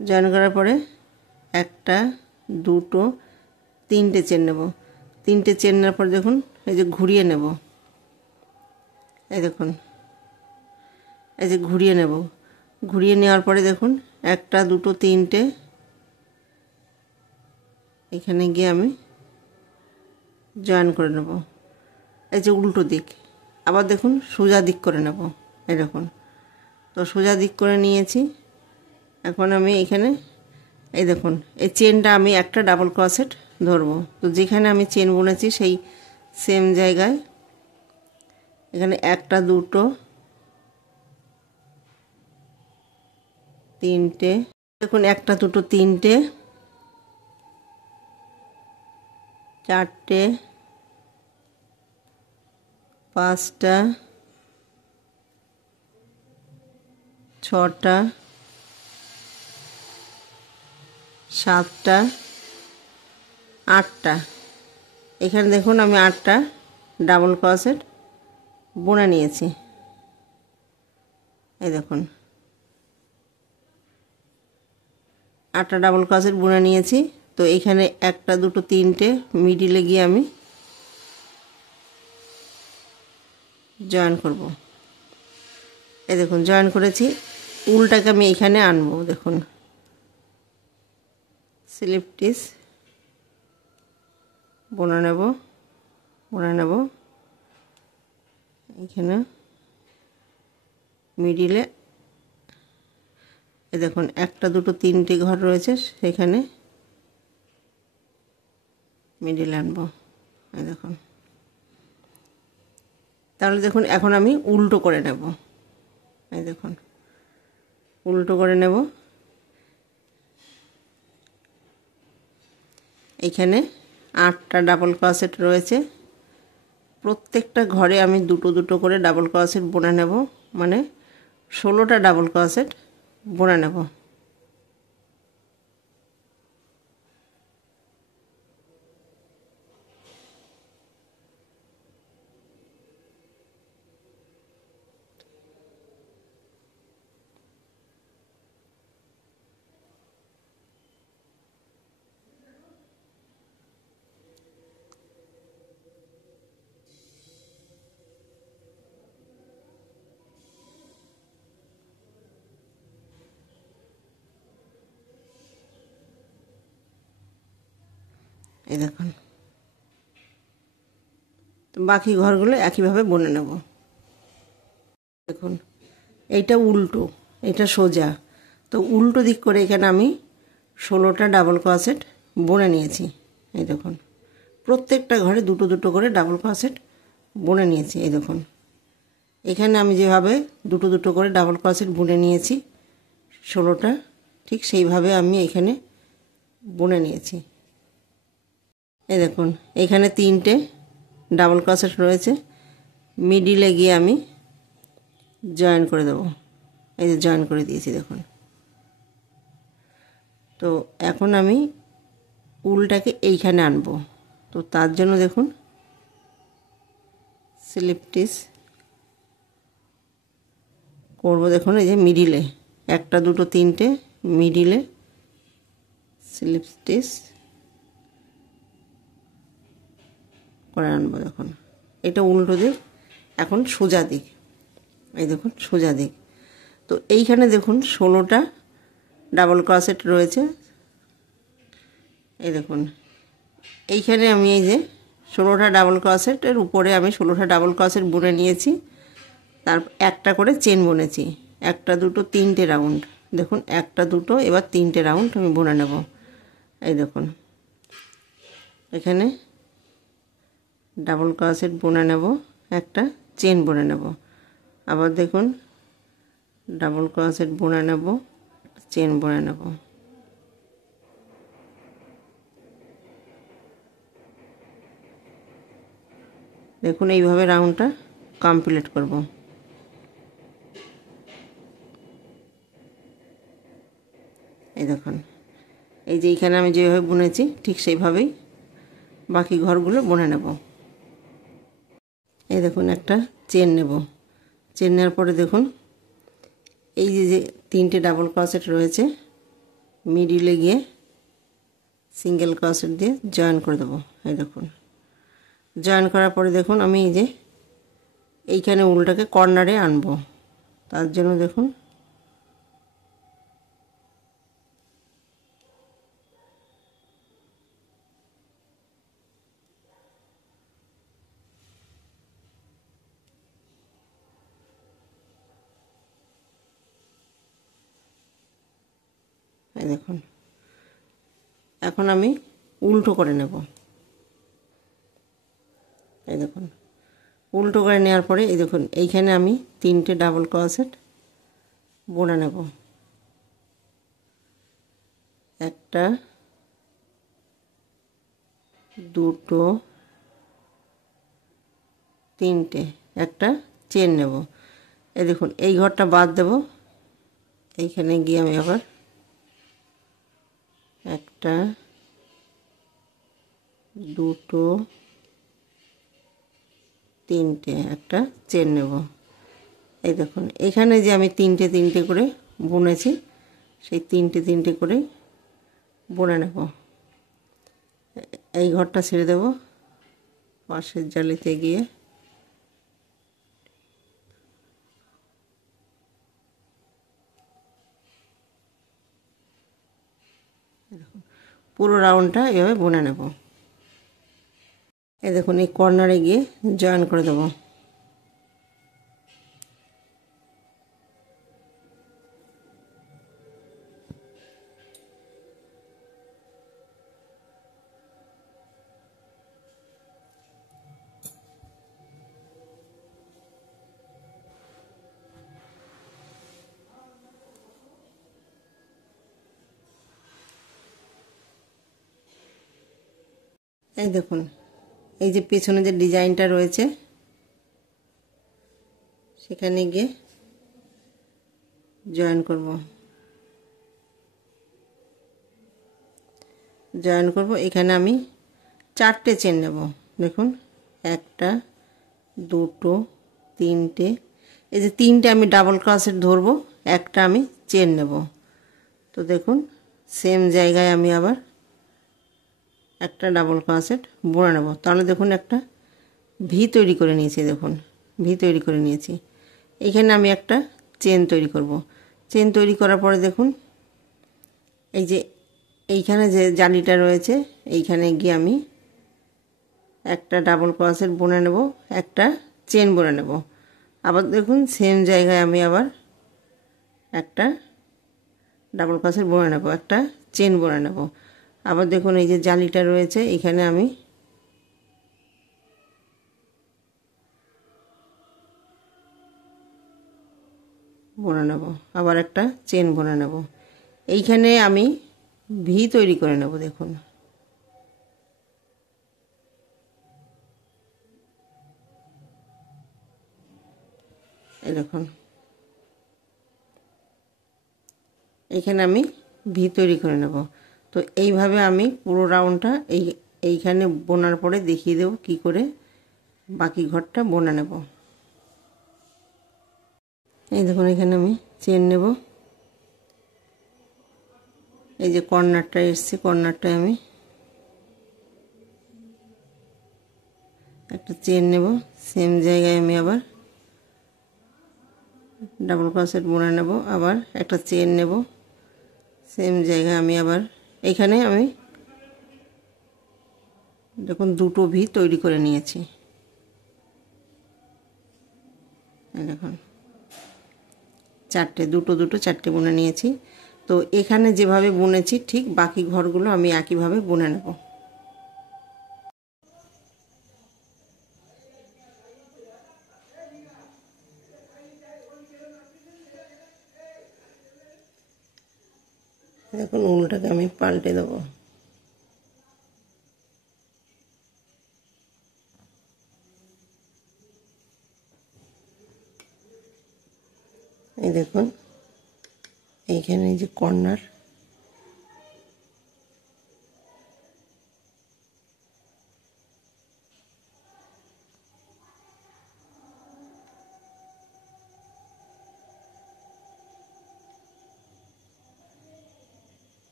জয়েন করার পরে একটা দুটো তিনটে চেন নেব। তিনটে চেন নেওয়ার পর দেখুন এই যে ঘুরিয়ে নেব। এই দেখুন এই যে ঘুরিয়ে নেব। ঘুরিয়ে নেওয়ার পরে দেখুন একটা দুটো তিনটে, এখানে গিয়ে আমি জয়েন করে নেব। এই যে উল্টো দিক, আবার দেখুন সোজা দিক করে নেব। এই দেখুন, তো সোজা দিক করে নিয়েছি। এখন আমি এখানে এই দেখুন এই চেনটা আমি একটা ডাবল ক্রোশেট ধরবো। তো যেখানে আমি চেন বুনেছি সেই সেম জায়গায় এখানে একটা দুটো তিনটে, দেখুন একটা দুটো তিনটে চারটে পাঁচটা ছটা সাতটা আটটা, এখানে দেখুন আমি আটটা ডাবল ক্রোশেট বুনে নিয়েছি। এই দেখুন আটটা ডাবল ক্রোশেট বুনে নিয়েছি। তো এখানে একটা দুটো তিনটে, মিডিলে গিয়ে আমি জয়েন করব। এই দেখুন জয়েন করেছি। উলটাকে আমি এখানে আনবো। দেখুন স্লিপ স্টিচ বুনে নেব, বুনে নেব। এখানে মিডিলে এই দেখুন একটা দুটো তিনটে ঘর রয়েছে, সেখানে মিডিলে আনবো। এই দেখুন, তাহলে দেখুন এখন আমি উল্টো করে নেব। এই দেখুন উল্টো করে নেব। এখানে আটটা ডাবল ক্রোশেট রয়েছে, প্রত্যেকটা ঘরে আমি দুটো দুটো করে ডাবল ক্রোশেট বুনে নেব, মানে 16টা ডাবল ক্রোশেট বুনে নেব। এই দেখুন, তো বাকি ঘরগুলো একইভাবে বুনে নেব। দেখুন এইটা উল্টো, এটা সোজা, তো উল্টো দিক করে এখানে আমি 16টা ডাবল ক্রোশেট বুনে নিয়েছি। এই দেখুন প্রত্যেকটা ঘরে দুটো দুটো করে ডাবল ক্রোশেট বুনে নিয়েছি। এই দেখুন এখানে আমি যেভাবে দুটো দুটো করে ডাবল ক্রোশেট বুনে নিয়েছি 16টা, ঠিক সেইভাবে আমি এখানে বুনে নিয়েছি। এই দেখুন এখানে তিনটে ডাবল ক্রোশেট রয়েছে, মিডিলে গিয়ে আমি জয়েন করে দেব। এই যে জয়েন করে দিয়েছি দেখুন। তো এখন আমি উলটাকে এইখানে আনবো। তো তার জন্য দেখুন স্লিপ স্টিচ করবো। দেখুন এই যে মিডিলে একটা দুটো তিনটে, মিডিলে স্লিপ স্টিচ করে আনবো। দেখুন এটা উল্টো দিক, এখন সোজা দিক। এই দেখুন সোজা দিক। তো এইখানে দেখুন 16টা ডাবল ক্রোশেট রয়েছে। এই দেখুন এইখানে আমি এই যে 16টা ডাবল ক্রোশেটের উপরে আমি 16টা ডাবল ক্রোশেট বুনে নিয়েছি, তার একটা করে চেন বুনেছি, একটা দুটো তিনটে রাউন্ড। দেখুন একটা দুটো, এবার তিনটে রাউন্ড আমি বুনে নেব। এই দেখুন এখানে ডাবল ক্রোশেট বুনে নেব, একটা চেন বুনে নেব, আবার দেখুন ডাবল ক্রোশেট বুনে নেব, চেন বুনে নেব। দেখুন এইভাবে রাউন্ডটা কমপ্লিট করব। এই দেখুন, এই যে এইখানে আমি যেভাবে বুনেছি ঠিক সেইভাবেই বাকি ঘরগুলো বুনে নেব। এই দেখুন একটা চেন নেব, চেন নেওয়ার পরে দেখুন এই যে যে 3টে ডাবল ক্রোশেট রয়েছে মিডিলে গিয়ে সিঙ্গেল ক্রোশেট দিয়ে জয়েন করে দেবো। এই দেখুন জয়েন করার পরে দেখুন আমি এই যে এইখানে উলটাকে কর্নারে আনবো, তার জন্য দেখুন এই দেখুন এখন আমি উল্টো করে নেব। এই দেখুন উল্টো করে নেওয়ার পরে এই দেখুন এইখানে আমি 3টে ডাবল ক্রোশেট বুনে নেব। একটা, দুটো, তিনটে, একটা চেন নেব। এই দেখুন এই ঘরটা বাদ দেব, এইখানে গিয়ে আমি আবার একটা, দুটো, তিনটে, একটা চেন নেব। এই দেখুন এখানে যে আমি 3টে করে বুনেছি সেই 3টে করে বুনে নেব। এই ঘরটা ছেড়ে দেব, পাশের জালিতে গিয়ে পুরো রাউন্ডটা এভাবে বুনে নেব। এই দেখুন এই কর্নারে গিয়ে জয়েন করে দেব। এই দেখুন এই যে পেছনে যে ডিজাইনটা রয়েছে সেখানে গিয়ে জয়েন করব। জয়েন করব, এখানে আমি 4টে চেন নেব। দেখুন একটা, দুটো, তিনটে, এই যে 3টে আমি ডাবল ক্রোশেট ধরবো, একটা আমি চেন নেব। তো দেখুন সেম জায়গায় আমি আবার একটা ডাবল ক্রোশেট বুনে নেব। তাহলে দেখুন একটা ভি তৈরি করে নিয়েছি, দেখুন ভি তৈরি করে নিয়েছি। এইখানে আমি একটা চেন তৈরি করব। চেন তৈরি করার পরে দেখুন এই যে এইখানে যে জালিটা রয়েছে এইখানে গিয়ে আমি একটা ডাবল ক্রোশেট বুনে নেব, একটা চেন বুনে নেব। আবার দেখুন সেম জায়গায় আমি আবার একটা ডাবল ক্রোশেট বুনে নেব, একটা চেন বুনে নেব। আবার দেখুন এই যে জালিটা রয়েছে এখানে আমি বুনে নেব, আবার একটা চেন বুনে নেব। এইখানে আমি ভি তৈরি করে নেব। দেখুন এই দেখুন এইখানে আমি ভি তৈরি করে নেব। তো এইভাবে আমি পুরো রাউন্ডটা এইখানে বোনার পরে দেখিয়ে দেব কি করে বাকি ঘরটা বুনে নেব। এই দেখুন এখানে আমি চেন নেব, এই যে কর্নারটা এসছে কর্নারটায় আমি একটা চেন নেব, সেম জায়গায় আমি আবার ডাবল ক্রোশেট বুনে নেব, আবার একটা চেন নেব, সেম জায়গায় আমি আবার এইখানে আমি দেখুন 2টো ভি তৈরি করে নিয়েছি। দেখুন 4টে, দুটো 4টে বুনে নিয়েছি। তো এখানে যেভাবে বুনেছি ঠিক বাকি ঘরগুলো আমি একইভাবে বুনে নেব। দেখুন উলটাকে আমি পাল্টে দেবো। এই দেখুন এইখানে যে কর্নার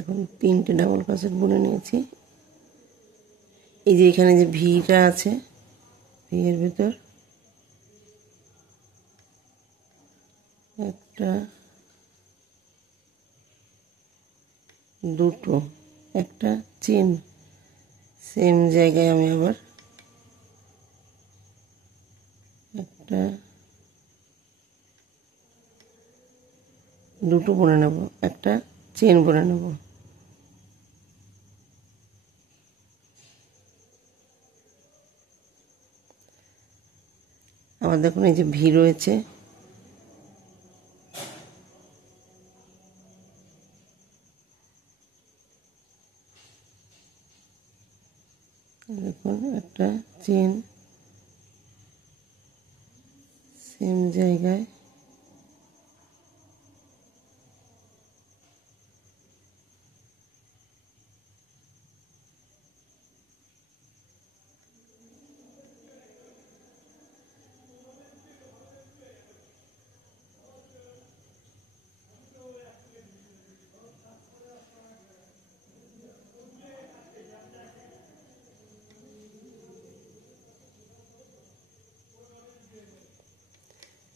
দেখুন 3টে ডাবল ক্রোশেট বুনে নিয়েছি। এই যে এখানে যে ভিটা আছে, ভি এর ভিতর একটা, দুটো, একটা চেন, সেম জায়গায় আমি আবার একটা, দুটো বুনে নেব, একটা চেন বুনে নেব। আবার দেখুন এই যে ভি রয়েছে, দেখুন একটা চেন সেম জায়গায়,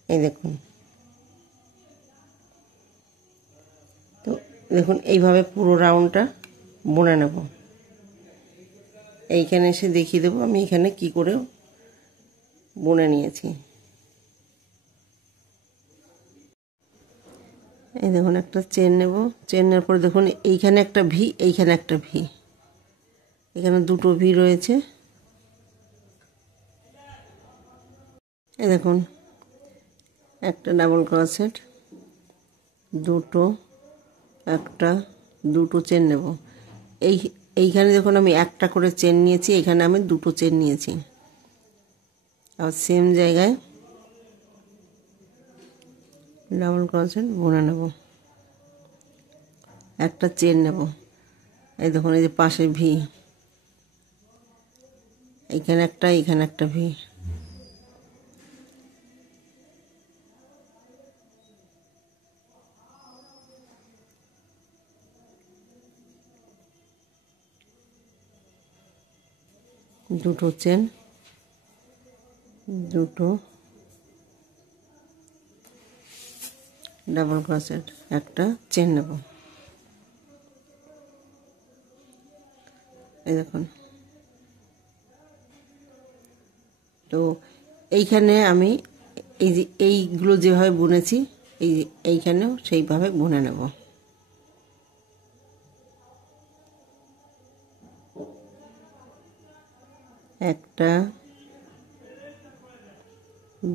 এই দেখুন। তো দেখুন এইভাবে পুরো রাউন্ডটা বুনে নেব। এইখানে এসে দেখিয়ে দেবো আমি এখানে কি করে বুনে নিয়েছি। এই দেখুন একটা চেন নেব, চেন নেওয়ার পরে দেখুন এইখানে একটা ভি, এইখানে একটা ভি, এখানে দুটো ভি রয়েছে। এই দেখুন একটা ডাবল ক্রোশেট, দুটো, একটা, দুটো চেন নেব। এইখানে দেখুন আমি একটা করে চেন নিয়েছি, এখানে আমি দুটো চেন নিয়েছি। আর সেম জায়গায় ডাবল ক্রোশেট বুনে নেব, একটা চেন নেব। এই দেখুন এই যে পাশে ভি, এইখানে একটা, এইখানে একটা ভি, দুটো চেন, দুটো ডাবল ক্রোশেট, একটা চেন নেব। এই দেখুন। তো এইখানে আমি এই যে এইগুলো যেভাবে বুনেছি এইখানেও সেইভাবে বুনে নেব। একটা,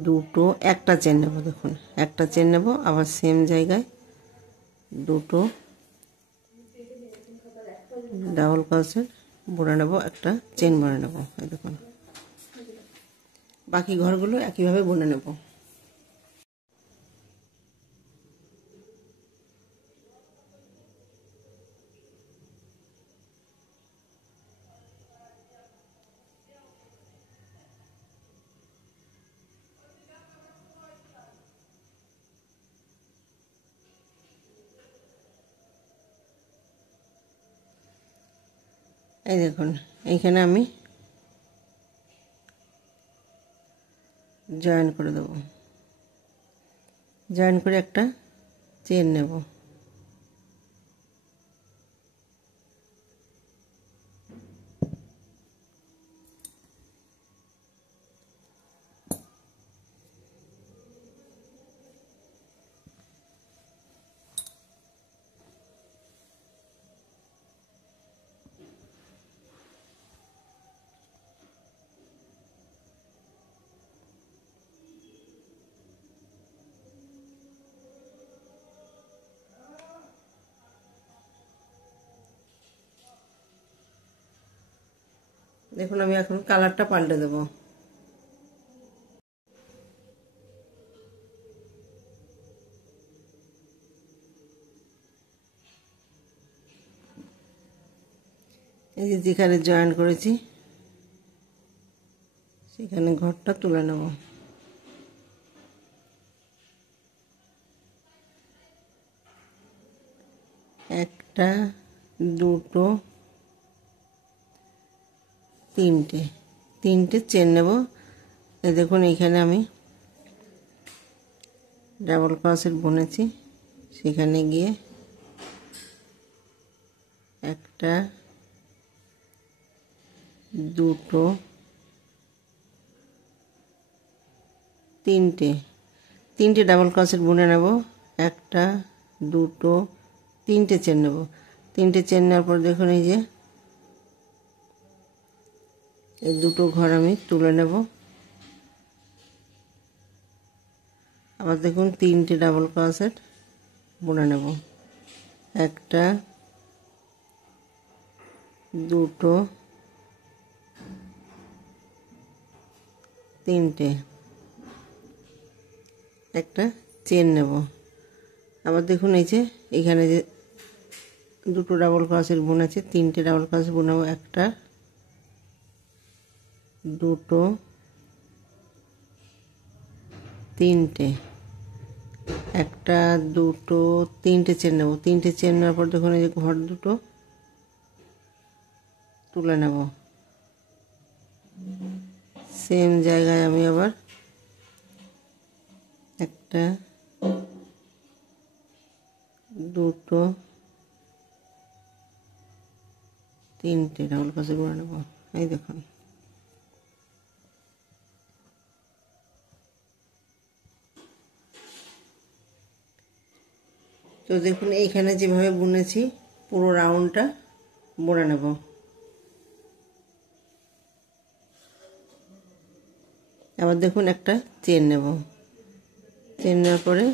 দুটো, একটা চেন নেব। দেখুন একটা চেন নেব, আবার সেম জায়গায় দুটো ডাবল ক্রোশেট বুনে নেব, একটা চেন বুনে নেব। এই দেখুন বাকি ঘরগুলো একইভাবে বুনে নেব। এই দেখুন এইখানে আমি জয়েন করে দেব, জয়েন করে একটা চেন নেব। দেখুন আমি এখন কালারটা পাল্টে দেব। এই যে যেখানে জয়েন করেছি সেখানে ঘরটা তুলে নেব। একটা, দুটো, তিনটে, তিনটে চেন নেব। দেখুন এখানে আমি ডাবল ক্রোশেট বুনেছি, সেখানে গিয়ে একটা, দুটো, তিনটে, তিনটে ডাবল ক্রোশেট বুনে নেব। একটা, দুটো, তিনটে চেন নেব। তিনটে চেন নেওয়ার পর দেখুন এই যে এই দুটো ঘর আমি তুলে নেব। আবার দেখুন তিনটে ডাবল ক্রোশেট বুনে নেব। একটা, দুটো, তিনটে, একটা চেন নেব। আবার দেখুন এই যে এখানে যে দুটো ডাবল ক্রোশেট বুনেছে, তিনটে ডাবল ক্রোশেট বুনবো। একটা, দুটো, তিনটে, একটা, দুটো, তিনটে চেন নেব। তিনটে চেন নেওয়ার পর দেখুন এই যে ঘর দুটো তুলে নেব। সেম জায়গায় আমি আবার একটা, দুটো, তিনটে ডাবল ক্রোশেট বুনে নেব। এই দেখুন তো দেখুন এইখানে যেভাবে বুনেছি পুরো রাউন্ডটা বুনে নেব। আবার দেখুন একটা চেন নেব। চেন নেওয়ার পরে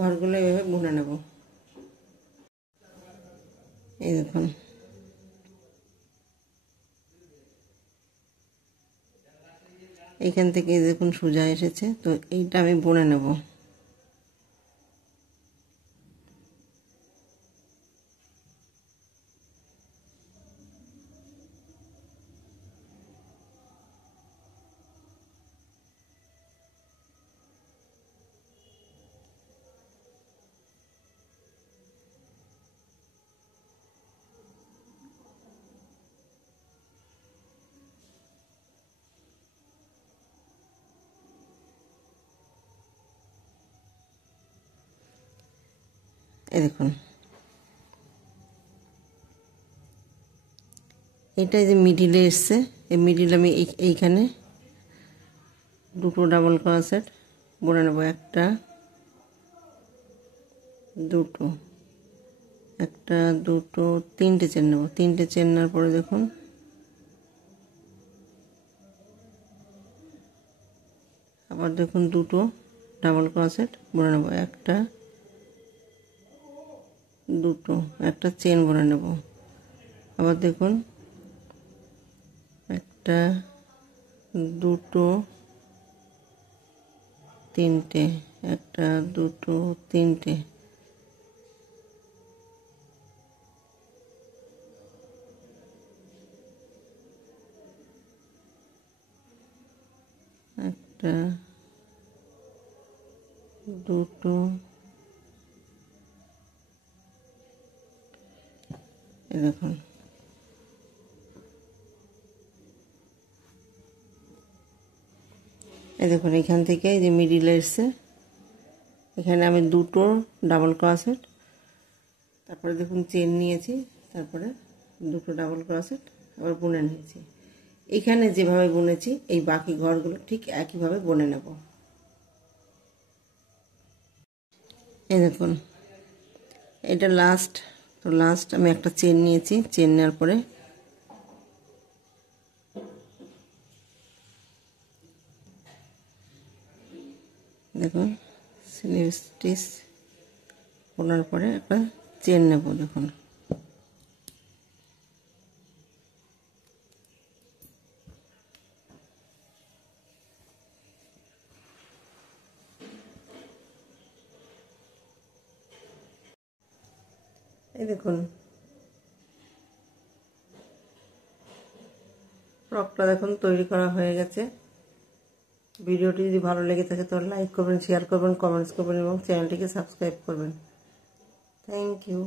ঘরগুলো এভাবে বুনে নেব। এই দেখুন এইখান থেকে দেখুন সোজা এসেছে, তো এইটা আমি বুনে নেব। এই দেখুন এটা যে মিডিলে এসছে, এই মিডিল আমি এইখানে দুটো ডাবল ক্রোশেট বুনে নেব। একটা, দুটো, একটা, দুটো, তিনটে চেন নেব। তিনটে চেন নেওয়ার পরে দেখুন আবার দেখুন দুটো ডাবল ক্রোশেট বুনে নেব। একটা, দুটো, একটা চেন বুনে নেব। আবার দেখুন একটা, দুটো, তিনটে, একটা, দুটো, তিনটে, একটা, দুটো, এই দেখুন এই দেখুন এখান থেকে এই যে মিডিলে এসছে, এখানে আমি দুটো ডাবল ক্রোশেট, তারপরে দেখুন চেন নিয়েছি, তারপরে দুটো ডাবল ক্রোশেট আবার বুনে নিয়েছি। এখানে যেভাবে বুনেছি এই বাকি ঘরগুলো ঠিক একইভাবে বুনে নেব। এই দেখুন এটা লাস্ট, তো তো লাস্ট আমি একটা চেন নিয়েছি, চেন নেওয়ার পরে দেখুন স্লিপ স্টিচ খোলার পরে একটা চেন নেব। দেখুন এই দেখুন ফ্রকটা দেখুন তৈরি করা হয়ে গেছে। ভিডিওটি যদি ভালো লেগে থাকে তাহলে লাইক করবেন, শেয়ার করবেন, কমেন্টস করবেন এবং চ্যানেলটিকে সাবস্ক্রাইব করবেন। Thank you.